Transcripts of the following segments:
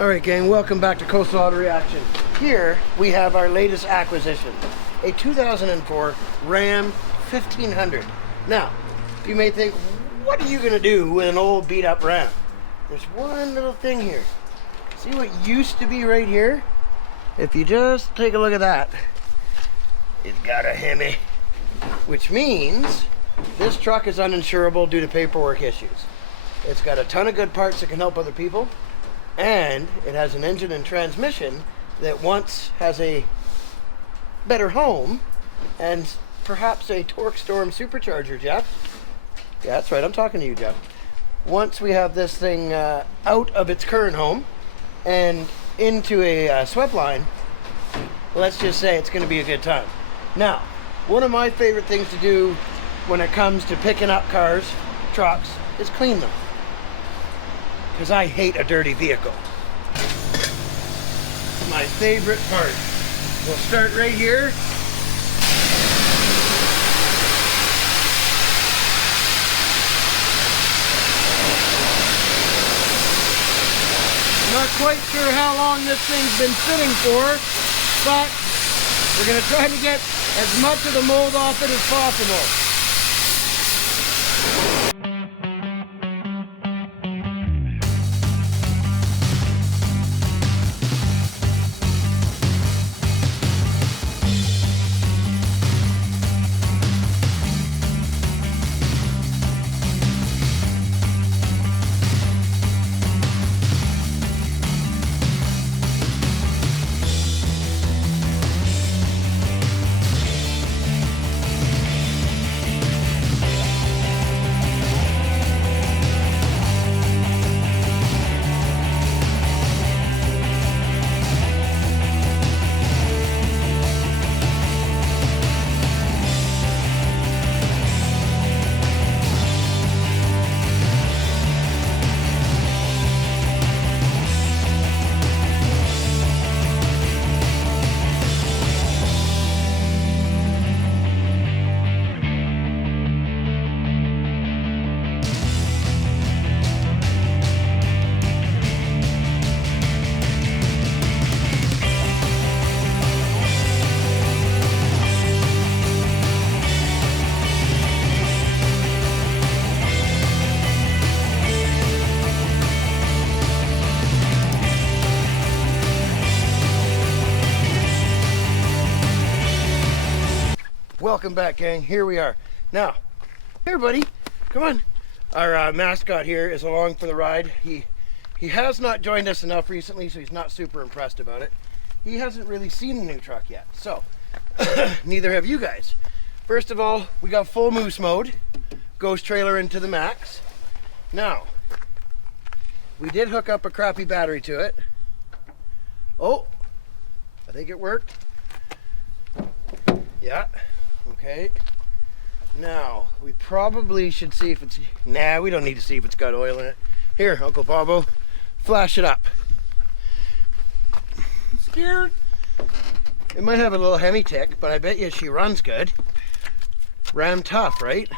Alright gang, welcome back to Coastal Auto Reaction. Here we have our latest acquisition, a 2004 Ram 1500. Now, you may think, what are you going to do with an old beat up Ram? There's one little thing here. See what used to be right here? If you just take a look at that, it's got a Hemi, which means this truck is uninsurable due to paperwork issues. It's got a ton of good parts that can help other people. And it has an engine and transmission that once has a better home and perhaps a torque storm supercharger, Jeff. Yeah, that's right, I'm talking to you, Jeff. Once we have this thing out of its current home and into a swept line, let's just say it's going to be a good time. Now, one of my favorite things to do when it comes to picking up cars, trucks, is clean them. Because I hate a dirty vehicle. My favorite part. We'll start right here. Not quite sure how long this thing's been sitting for, but we're going to try to get as much of the mold off it as possible. Welcome back, gang. Here we are. Now, here, buddy. Come on. Our mascot here is along for the ride. He has not joined us enough recently, so he's not super impressed about it. He hasn't really seen the new truck yet, so neither have you guys. First of all, we got full moose mode. Ghost trailer into the max. Now, we did hook up a crappy battery to it. Oh, I think it worked. Yeah. Okay, now we probably should see if it's, nah, we don't need to see if it's got oil in it. Here, Uncle Bobo, flash it up. I'm scared. It might have a little Hemi tick, but I bet you she runs good. Ram tough, right?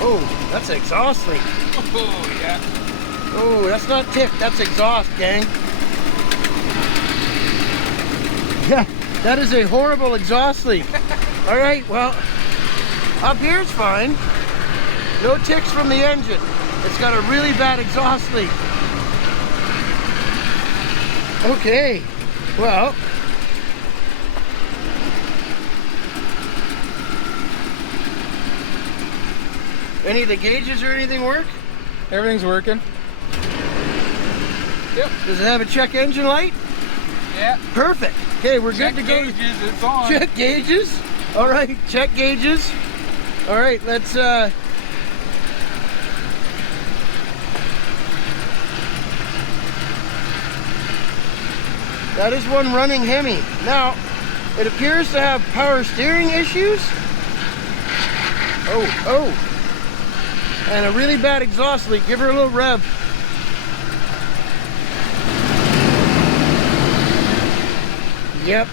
Oh, that's exhaust leak. Oh, yeah. Oh, that's not tick, that's exhaust, gang. Yeah. That is a horrible exhaust leak. All right, well, up here's fine. No ticks from the engine. It's got a really bad exhaust leak. Okay, well. Any of the gauges or anything work? Everything's working. Yep. Does it have a check engine light? Yeah. Perfect. Okay, we're check good to go. Gauges, it's on. Check gauges. All right, check gauges. All right, let's that is one running Hemi. Now, it appears to have power steering issues. Oh. And a really bad exhaust leak. Give her a little rev. Yep.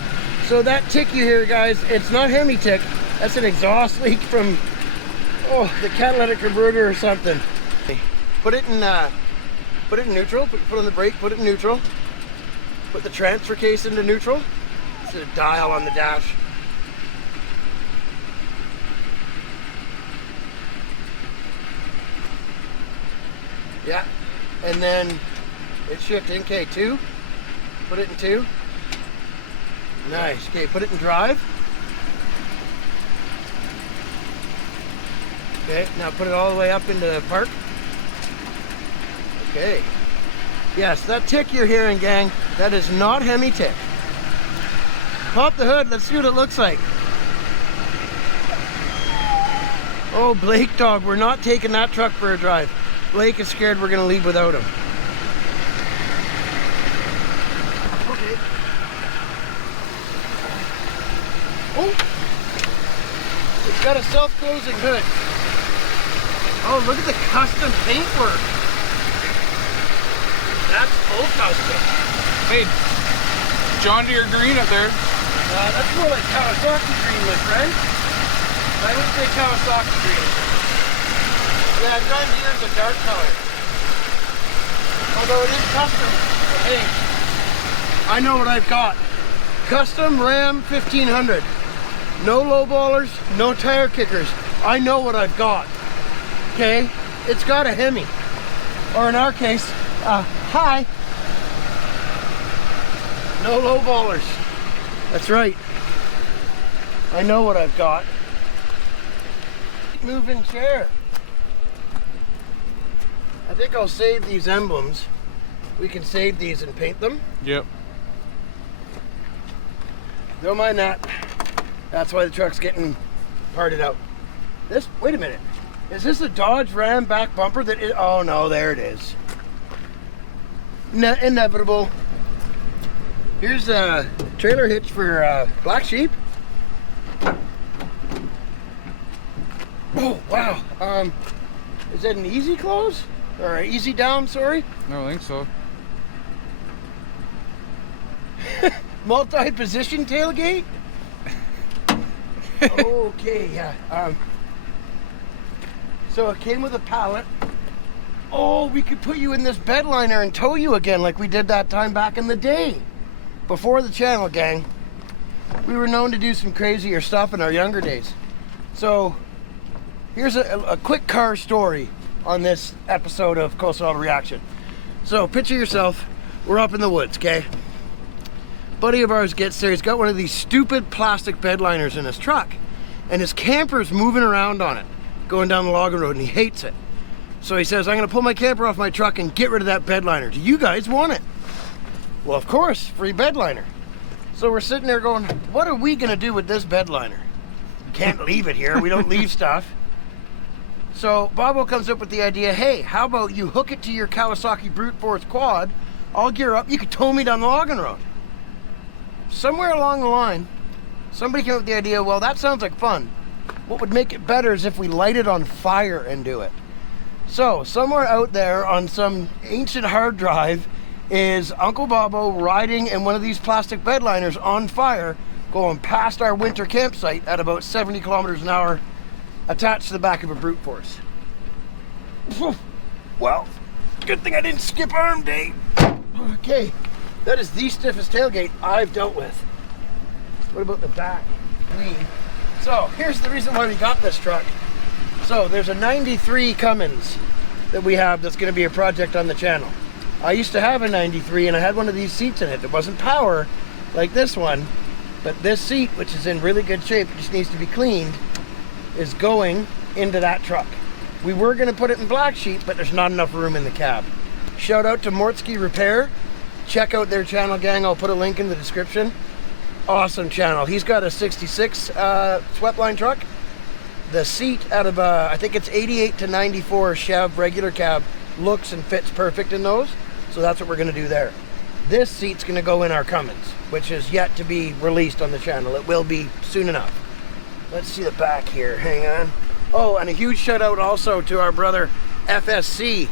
So that tick you hear, guys, it's not Hemi tick. That's an exhaust leak from, the catalytic converter or something. Put it in Put it in neutral, put on the brake, put it in neutral. Put the transfer case into neutral. It's a dial on the dash. Yeah, and then it's shifting. Okay, 2. Put it in 2. Nice. Okay, put it in drive. Okay, now put it all the way up into park. Okay. Yes, that tick you're hearing, gang, that is not Hemi tick. Pop the hood, let's see what it looks like. Oh, Blake dog, we're not taking that truck for a drive. Blake is scared we're gonna leave without him. Okay. Oh! It's got a self-closing hood. Oh, look at the custom paintwork. That's full custom. Hey, John Deere green up there. That's more like Kawasaki green, my friend. I would say Kawasaki green. Yeah, John Deere's a dark color. Although it is custom. But hey, I know what I've got. Custom Ram 1500. No low ballers, no tire kickers. I know what I've got. Okay? It's got a Hemi. Or in our case, hi. No low ballers. That's right. I know what I've got. Moving chair. I think I'll save these emblems. We can save these and paint them. Yep. Don't mind that. That's why the truck's getting parted out. This, wait a minute. Is this a Dodge Ram back bumper that is, oh no, there it is. Inevitable. Here's a trailer hitch for Black Sheep. Oh, wow. Is that an easy close? Or an easy down, sorry? I don't think so. Multi-position tailgate? Okay, yeah. So it came with a pallet. Oh, we could put you in this bed liner and tow you again like we did that time back in the day. Before the channel, gang. We were known to do some crazier stuff in our younger days. So here's a quick car story on this episode of Coastal Auto Reaction. So picture yourself, we're up in the woods, okay? Buddy of ours gets there, he's got one of these stupid plastic bed liners in his truck, and his camper's moving around on it, going down the logging road, and he hates it. So he says, I'm gonna pull my camper off my truck and get rid of that bed liner. Do you guys want it? Well, of course, free bed liner. So we're sitting there going, what are we gonna do with this bed liner? Can't leave it here, we don't leave stuff. So Bobo comes up with the idea, hey, how about you hook it to your Kawasaki Brute Force quad, I'll gear up, you could tow me down the logging road. Somewhere along the line, somebody came up with the idea, well, that sounds like fun. What would make it better is if we light it on fire and do it. So somewhere out there on some ancient hard drive is Uncle Bobo riding in one of these plastic bed liners on fire, going past our winter campsite at about 70 kilometers an hour, attached to the back of a Brute Force. Well, good thing I didn't skip arm day. Okay, that is the stiffest tailgate I've dealt with. What about the back? Clean. So here's the reason why we got this truck. So there's a 93 Cummins that we have that's going to be a project on the channel. I used to have a 93 and I had one of these seats in it. It wasn't power like this one, but this seat, which is in really good shape, it just needs to be cleaned, is going into that truck. We were going to put it in Black Sheep, but there's not enough room in the cab. Shout out to Mortsky Repair. Check out their channel, gang. I'll put a link in the description. Awesome channel. He's got a 66 swept-line truck. The seat out of, I think it's 88 to 94 Chev regular cab looks and fits perfect in those. So that's what we're going to do there. This seat's going to go in our Cummins, which is yet to be released on the channel. It will be soon enough. Let's see the back here. Hang on. Oh, and a huge shout out also to our brother FSC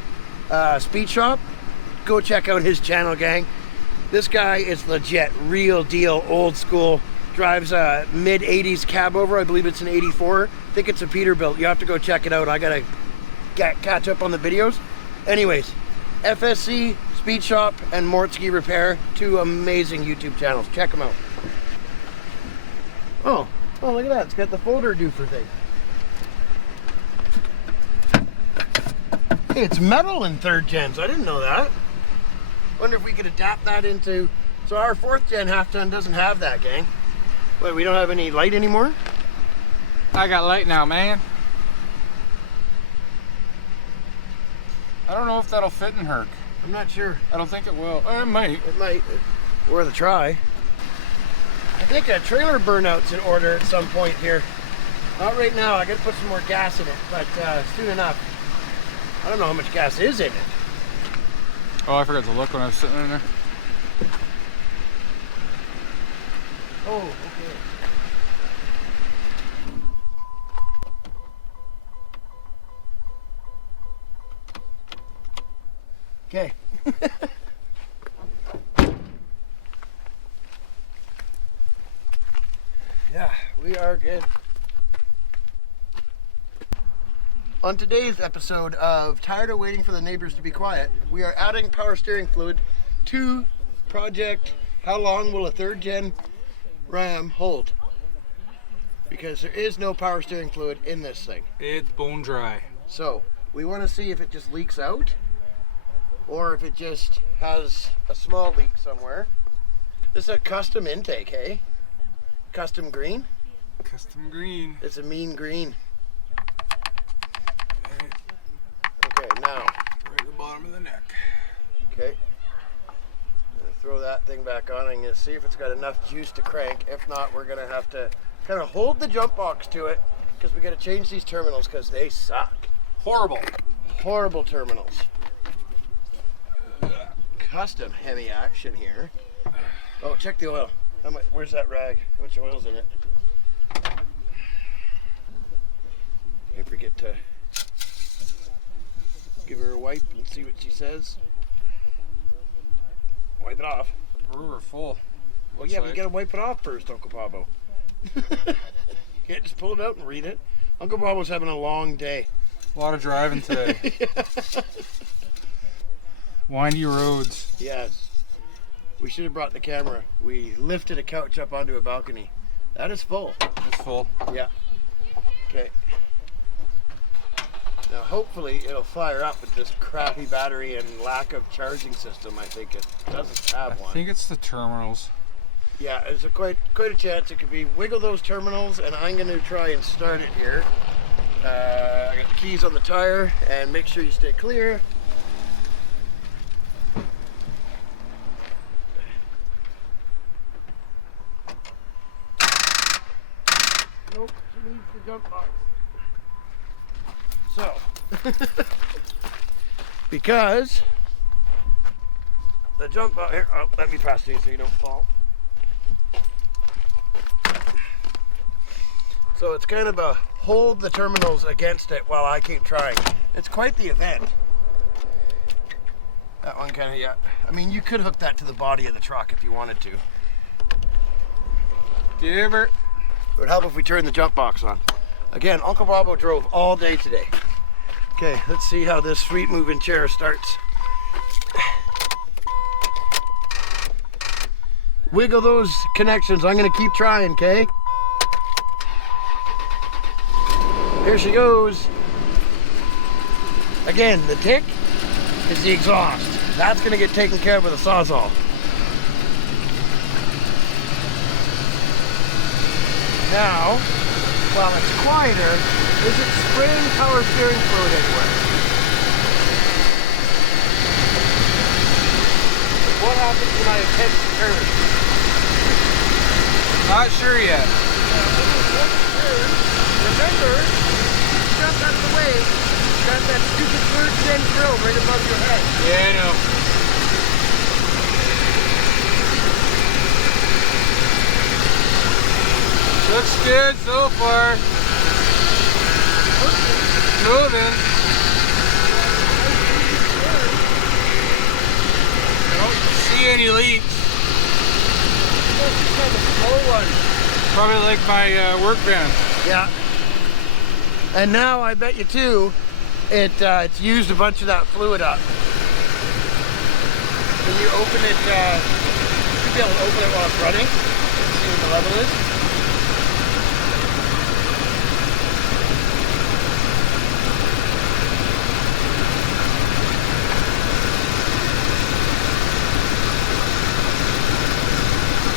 Speed Shop. Go check out his channel, gang. This guy is legit, real deal, old school. Drives a mid 80s cab over. I believe it's an 84. I think it's a Peterbilt. You have to go check it out. I gotta catch up on the videos. Anyways, FSC, Speed Shop, and Mortski Repair. 2 amazing YouTube channels. Check them out. Oh, look at that. It's got the folder doofer thing. Hey, it's metal in 3rd gens. I didn't know that. Wonder if we could adapt that into... So our 4th gen half ton doesn't have that, gang. Wait, we don't have any light anymore? I got light now, man. I don't know if that'll fit in Herc. I'm not sure. I don't think it will. It might. It might. Worth a try. I think a trailer burnout's in order at some point here. Not right now. I got to put some more gas in it, but soon enough. I don't know how much gas is in it. Oh, I forgot to look when I was sitting in there. Oh, okay. Okay. Yeah, we are good. On today's episode of Tired of Waiting for the Neighbors to Be Quiet, we are adding power steering fluid to project How Long Will a 3rd Gen Ram Hold? Because there is no power steering fluid in this thing. It's bone dry. So we want to see if it just leaks out or if it just has a small leak somewhere. This is a custom intake, hey? Custom green? Custom green. It's a mean green. Okay, now. Right at the bottom of the neck. Okay. I'm gonna throw that thing back on. I'm gonna see if it's got enough juice to crank. If not, we're gonna have to kind of hold the jump box to it because we gotta change these terminals because they suck. Horrible. Horrible terminals. Custom Hemi action here. Oh, check the oil. How much? Where's that rag? How much oil's in it? I forget to give her a wipe and see what she says. Wipe it off. Brewer full. Well, yeah, we gotta wipe it off first, Uncle Pablo. Can't just pull it out and read it. Uncle Pablo's having a long day. A lot of driving today. Windy roads. Yes. We should have brought the camera. We lifted a couch up onto a balcony. That is full. It's full. Yeah. Okay. Now hopefully it'll fire up with this crappy battery and lack of charging system. I think it doesn't have one. I think it's the terminals. Yeah, there's quite a chance it could be. Wiggle those terminals, and I'm going to try and start it here. I got the keys on the tire, and make sure you stay clear. Nope, she needs the jump box. So, because the jump box here, oh, let me pass these so you don't fall. So it's kind of a hold the terminals against it while I keep trying. It's quite the event. That one kind of, yeah. I mean, you could hook that to the body of the truck if you wanted to. It would help if we turned the jump box on. Again, Uncle Bobo drove all day today. Okay, let's see how this sweet moving chair starts. Wiggle those connections. I'm gonna keep trying, okay? Here she goes. Again, the tick is the exhaust. That's gonna get taken care of with a Sawzall. Now, while it's quieter, is it spraying power steering fluid anywhere? What happens when I attempt to turn? Not sure yet. Remember, jump out of the way. You got that stupid 3rd gen grill right above your head. Yeah, I know. Looks good so far. Moving. I don't see any leaks. Probably like my work van. Yeah. And now I bet you too, it's used a bunch of that fluid up. When you open it, you should be able to open it while it's running. See what the level is.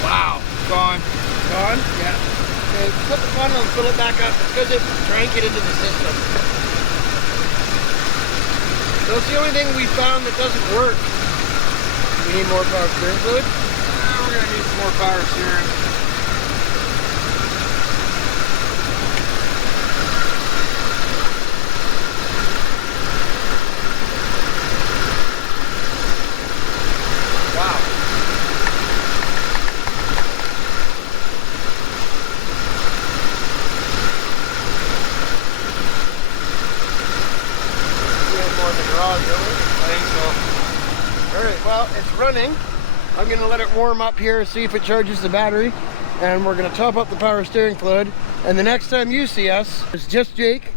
Wow, gone. Gone? Yeah. Okay, put the funnel and fill it back up. It's because it drank it into the system. That's the only thing we found that doesn't work. We need more power steering fluid. We're gonna need some more power steering. Wow. We have more in the garage, don't we? I think so. Alright, well, it's running. I'm going to let it warm up here, see if it charges the battery. And we're going to top up the power steering fluid. And the next time you see us, it's just Jake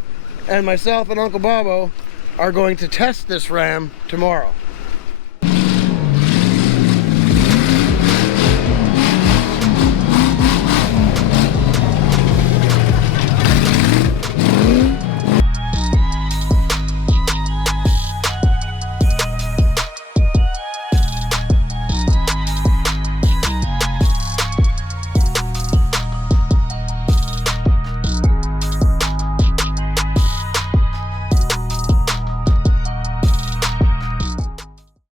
and myself and Uncle Bobo are going to test this Ram tomorrow.